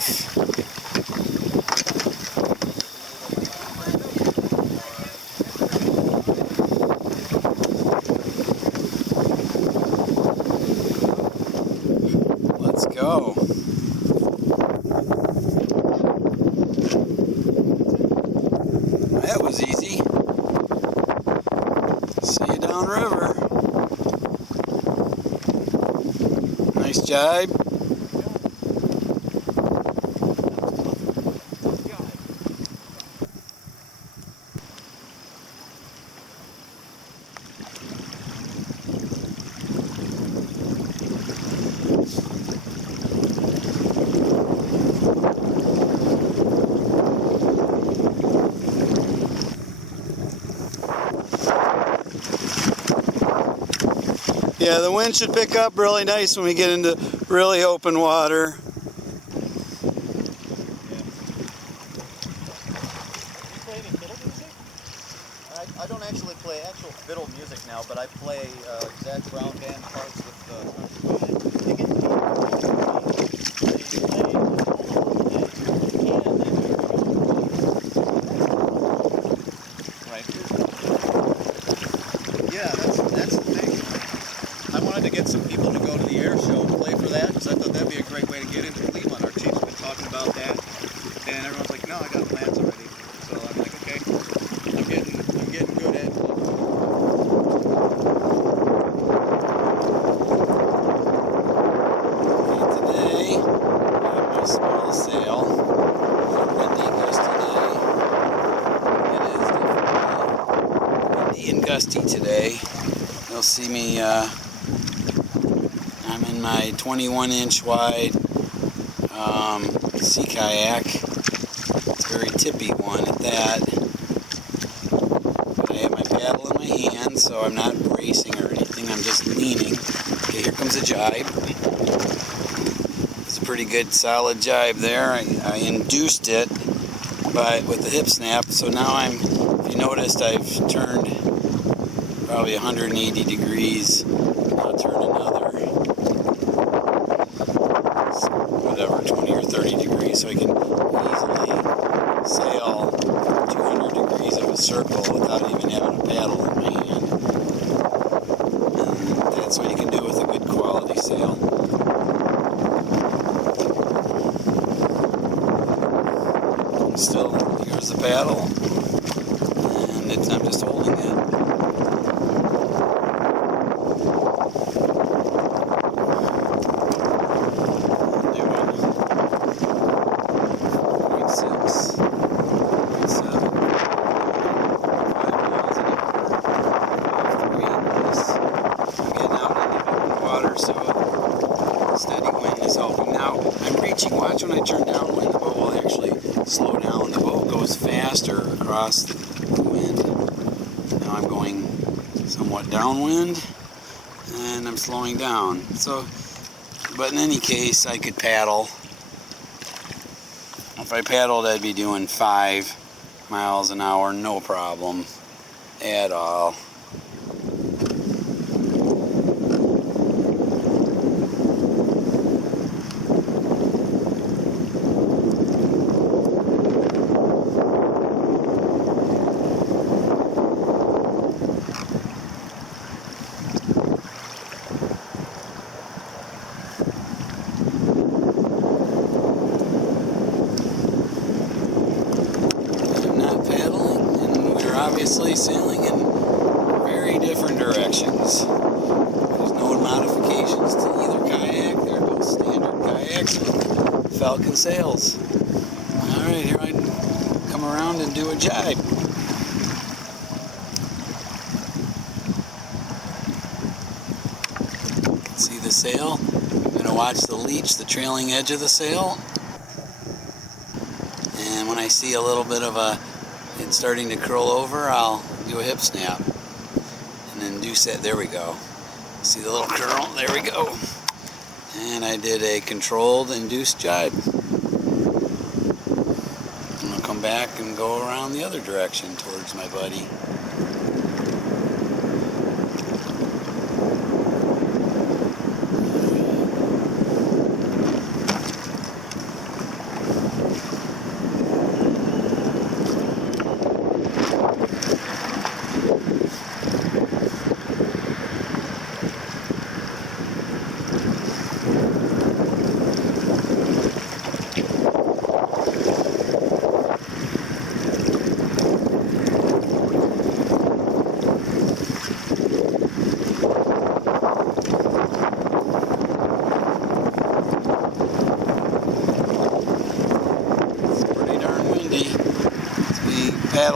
off. Let's go. That was easy. See you downriver. Nice jibe. Yeah, the wind should pick up really nice when we get into really open water. I don't actually play actual fiddle music now, but I play exact round band parts with the right. Yeah, that's the thing. I wanted to get some people to go to the air show and play for that, because I thought that'd be a great way to get into Cleveland. Our chief's been talking about that, and everyone's like, no, I got plans already. So I'm like, okay, I'm getting good at it. Today, I have my small sail. Windy and gusty day. It is definitely windy and gusty today. You'll see me, I'm in my 21-inch wide sea kayak. It's a very tippy one at that. But I have my paddle in my hand, so I'm not bracing or anything. I'm just leaning. Okay, here comes a jibe. It's a pretty good solid jibe there. I induced it with the hip snap, so now if you noticed, I've turned probably 180 degrees. I'll turn another, whatever, 20 or 30 degrees, so I can easily sail 200 degrees of a circle without even having a paddle in my hand. And that's what you can do with a good quality sail. Still, here's the paddle, and I'm just holding it. Watch when I turn downwind, the boat will actually slow down. The boat goes faster across the wind. Now I'm going somewhat downwind, and I'm slowing down. So, but in any case, I could paddle. If I paddled, I'd be doing 5 miles an hour, no problem at all. Obviously sailing in very different directions. There's no modifications to either kayak. They're both standard kayaks with Falcon sails. Alright, here I come around and do a jibe. See the sail? I'm going to watch the leech, the trailing edge of the sail. And when I see a little bit of it's starting to curl over, I'll do a hip snap and then do set. There we go. See the little curl? There we go. And I did a controlled induced jibe. And I'll come back and go around the other direction towards my buddy.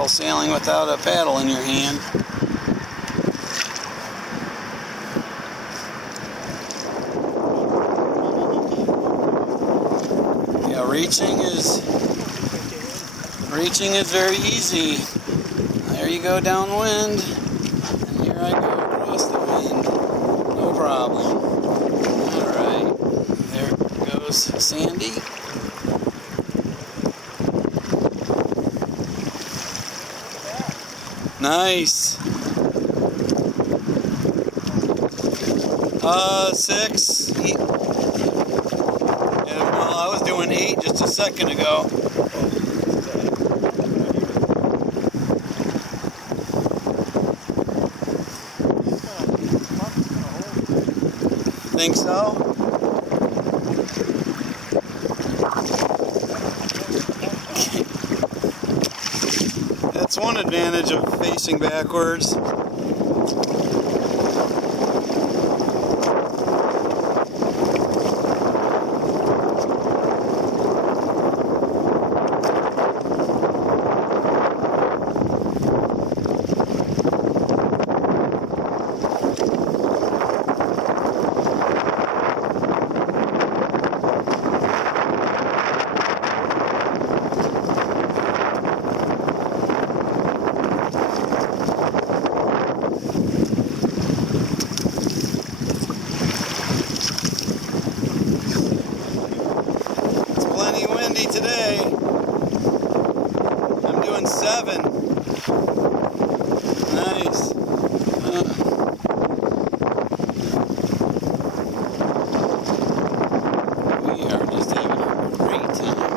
paddle sailing without a paddle in your hand. Yeah, reaching is very easy. There you go downwind, and here I go across the wind. No problem. Alright, there goes Sandy. Nice. 6. Yeah, well, I was doing 8 just a second ago. Think so? That's one advantage of facing backwards. Today, I'm doing 7. Nice. We are just having a great time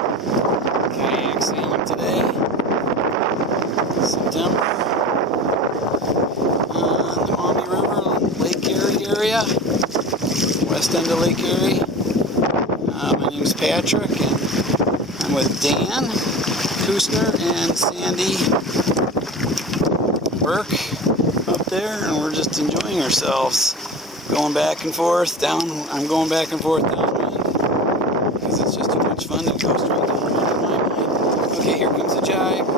kayak sailing today. September on the Maumee River, Lake Erie area, west end of Lake Erie. My name is Patrick, and I'm with Dan Kusner and Sandy Burke up there, and we're just enjoying ourselves. Going back and forth down. I'm going back and forth downwind because it's just too much fun to go straight downwind in my mind. Okay, here comes the jibe.